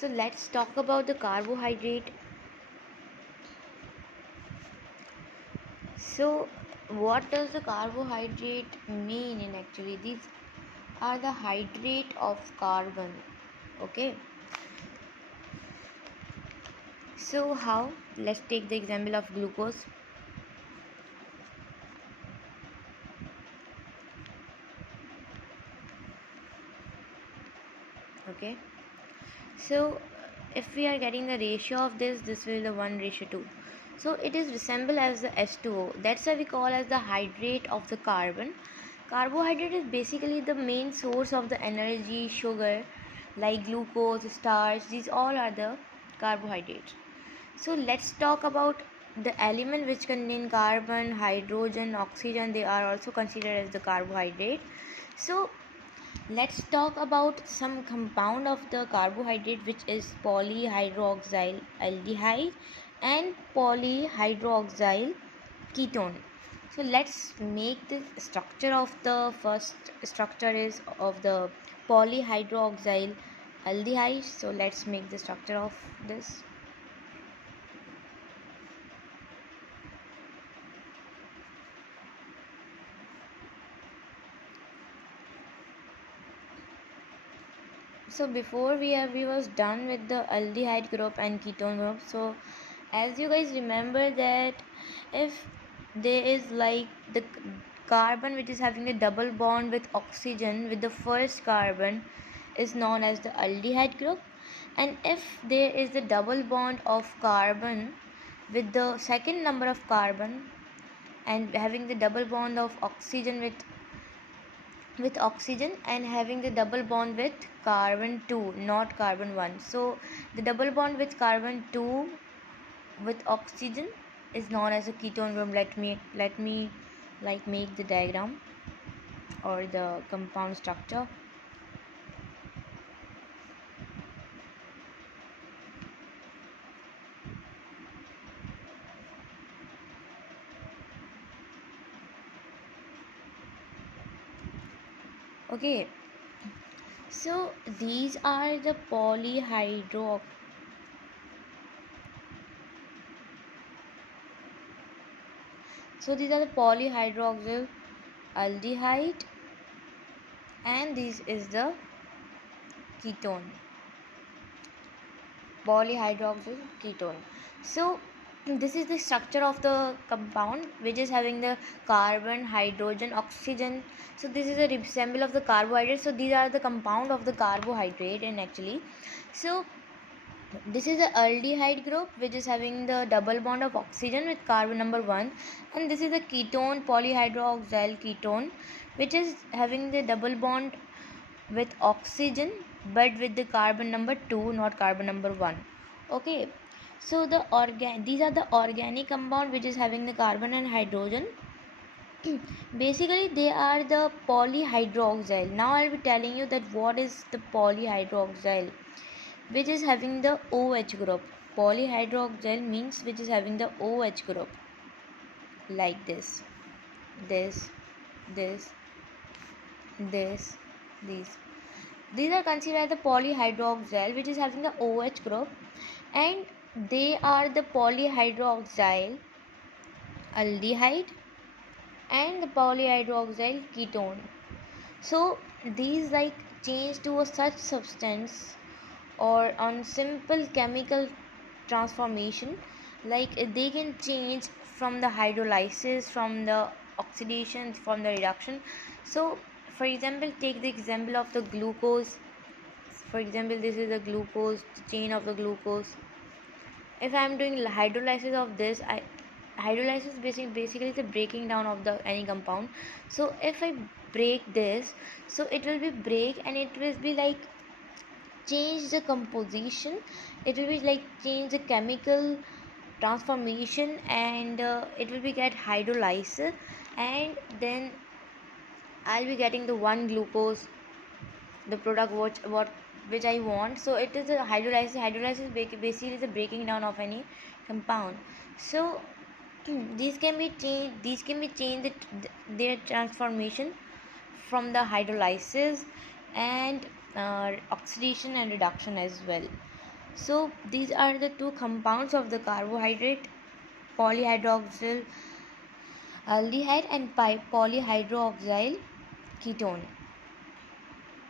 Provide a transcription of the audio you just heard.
So let's talk about the carbohydrate. So what does the carbohydrate mean in actually? These are the hydrate of carbon. Okay. So how? Let's take the example of glucose. Okay. So if we are getting the ratio of this will be the 1:2. So it is resemble as the H2O. That's why we call as the hydrate of the carbon. Carbohydrate is basically the main source of the energy, sugar like glucose, starch. These all are the carbohydrates. So let's talk about the element which contain carbon, hydrogen, oxygen. They are also considered as the carbohydrate. So let's talk about some compound of the carbohydrate, which is polyhydroxyl aldehyde and polyhydroxyl ketone. So let's make the structure of the first structure is of the polyhydroxyl aldehyde. So let's make the structure of this. So before we was done with the aldehyde group and ketone group. So as you guys remember that if there is like the carbon which is having a double bond with oxygen with the first carbon is known as the aldehyde group, and if there is the double bond of carbon with the second number of carbon and having the double bond of oxygen with oxygen and having the double bond with carbon 2, not carbon 1. So the double bond with carbon 2 with oxygen is known as a ketone group. Let me like make the diagram or the compound structure. Okay, so these are the polyhydroxyl aldehyde, and this is the ketone, polyhydroxyl ketone. So this is the structure of the compound which is having the carbon, hydrogen, oxygen. So this is a resemble of the carbohydrate. So these are the compound of the carbohydrate, and actually so this is the aldehyde group which is having the double bond of oxygen with carbon number 1, and this is the ketone, polyhydroxyl ketone, which is having the double bond with oxygen but with the carbon number 2, not carbon number 1. Okay, so these are the organic compound which is having the carbon and hydrogen. Basically they are the polyhydroxyl. Now I'll be telling you that what is the polyhydroxyl which is having the OH group. Polyhydroxyl means which is having the OH group like this, this, this, this, these. These are considered the polyhydroxyl which is having the OH group, and they are the polyhydroxyl aldehyde and the polyhydroxyl ketone. So these like change to a such substance or on simple chemical transformation, like they can change from the hydrolysis, from the oxidation, from the reduction. So for example, take the example of the glucose. For example, this is the glucose, the chain of the glucose. If I am doing hydrolysis of this, hydrolysis basically the breaking down of the any compound. So if I break this, so it will be break and it will be like change the composition, it will be like change the chemical transformation, and it will be get hydrolysis, and then I'll be getting the one glucose, the product which I want. So it is a hydrolysis. Hydrolysis basically is the breaking down of any compound. So these can be changed their transformation from the hydrolysis and oxidation and reduction as well. So these are the two compounds of the carbohydrate, polyhydroxyl aldehyde and polyhydroxyl ketone.